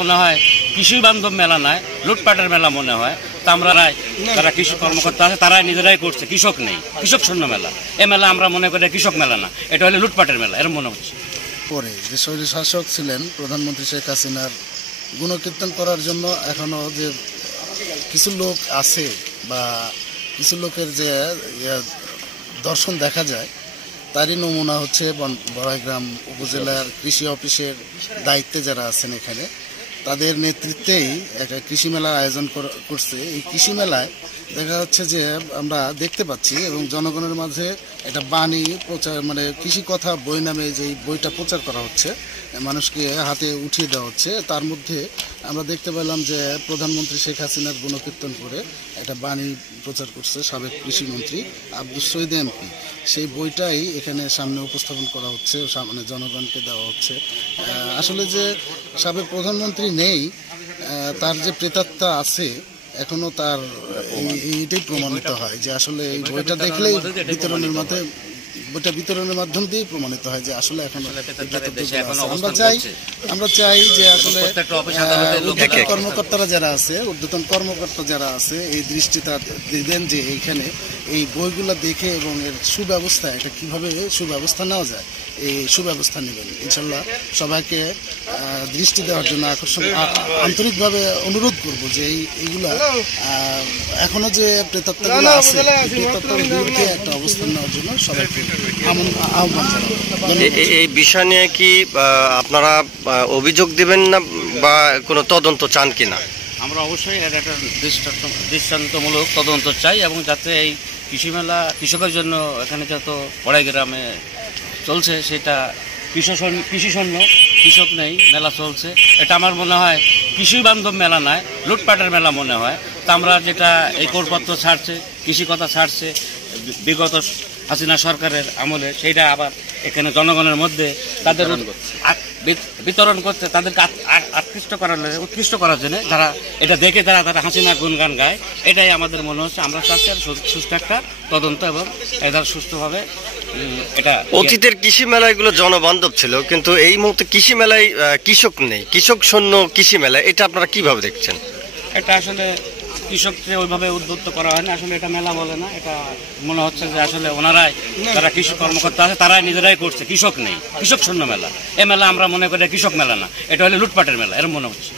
মনে হয় কৃষি বান্ধব মেলা নয়, লুটপাটের মেলা মনে হয়। তা আমরা যারা কৃষি কর্মকর্তা আছে তারাই নিজেরাই করছে, কৃষক নেই, কৃষক শূন্য মেলা। এ মেলা আমরা মনে করি কৃষক মেলা না, এটা হলে লুটপাটের মেলা, এরকম মনে হচ্ছে। পরে যে স্বৈর শাসক ছিলেন প্রধানমন্ত্রী শেখ হাসিনার গুণকীর্তন করার জন্য এখনো যে কিছু লোক আছে বা কিছু লোকের যে দর্শন দেখা যায়, তারই নমুনা হচ্ছে বড়াইগ্রাম উপজেলার কৃষি অফিসের দায়িত্বে যারা আছেন এখানে, তাদের নেতৃত্বেই একটা কৃষি মেলার আয়োজন করছে। এই কৃষি মেলায় দেখা যাচ্ছে যে আমরা দেখতে পাচ্ছি এবং জনগণের মাঝে একটা বাণী প্রচার, মানে কৃষি কথা বই নামে যে বইটা প্রচার করা হচ্ছে, মানুষকে হাতে উঠিয়ে দেওয়া হচ্ছে। তার মধ্যে আমরা দেখতে পেলাম যে প্রধানমন্ত্রী শেখ হাসিনার গুণকীর্তন করে একটা বাণী প্রচার করছে সাবেক কৃষিমন্ত্রী আব্দুল শহীদ এমপি। সেই বইটাই এখানে সামনে উপস্থাপন করা হচ্ছে, সামনে জনগণকে দেওয়া হচ্ছে। আসলে যে সাবেক প্রধানমন্ত্রী নেই, তার যে প্রেতাত্মা আছে এখনো, তার এইটাই প্রমাণিত হয় যে আসলে এই বইটা দেখলেই বিতরণের মাধ্যম দিয়েই প্রমাণিত হয় যে আসলে এখন আমরা চাই যে আসলে কর্মকর্তারা যারা আছে, ঊর্ধ্বতন কর্মকর্তা যারা আছে, এই দৃষ্টিটা দিবেন যে এইখানে এই বইগুলো দেখে এবং এর সুব্যবস্থা, এটা কিভাবে সুব্যবস্থা নেওয়া যায়, এই সুব্যবস্থা নেবেন। ইনশাল্লাহ সবাইকে দৃষ্টি দেওয়ার জন্য আন্তরিকভাবে অনুরোধ করব যে এইগুলা এখনো যে প্রেতাত্মাগুলো আছে, প্রেতাত্মার বিরুদ্ধে একটা অবস্থান নেওয়ার জন্য সবাইকে আহ্বান জানাবো। এই বিষয় নিয়ে কি আপনারা অভিযোগ দিবেন না বা কোনো তদন্ত চান কিনা? আমরা অবশ্যই এর একটা দৃষ্টান্তমূলক তদন্ত চাই, এবং যাতে এই কৃষি মেলা কৃষকের জন্য এখানে যত বড়াই গ্রামে চলছে সেটা কৃষিশূন্য, কৃষক নেই মেলা চলছে, এটা আমার মনে হয় কৃষি বান্ধব মেলা নয়, লুটপাটের মেলা মনে হয়। তা আমরা যেটা এই করপত্র ছাড়ছে, কৃষি কথা ছাড়ছে বিগত হাসিনা সরকারের আমলে, সেইটা আবার এখানে জনগণের মধ্যে তাদের বিতরণ করতে, তাদেরকে উৎকৃষ্ট করার জন্য যারা এটা দেখে তারা হাসিনা গুণগান গায়, এটাই আমাদের মনে হচ্ছে। আমরা চাচ্ছি সুস্থ একটা তদন্ত এবং এদের সুস্থভাবে এটা। অতীতের কৃষি মেলায় এগুলো জনবান্ধব ছিল, কিন্তু এই মুহূর্তে কৃষি মেলায় কৃষক নেই, কৃষক শূন্য কৃষি মেলায়, এটা আপনারা কিভাবে দেখছেন? এটা আসলে কৃষককে ওইভাবে উদ্বুদ্ধ করা হয় না, আসলে এটা মেলা বলে না, এটা মনে হচ্ছে যে আসলে ওনারাই যারা কৃষি কর্মকর্তা আছে তারাই নিজেরাই করছে, কৃষক নেই, কৃষক শূন্য মেলা। এ মেলা আমরা মনে করি কৃষক মেলা না, এটা হলে লুটপাটের মেলা, এরকম মনে হচ্ছে।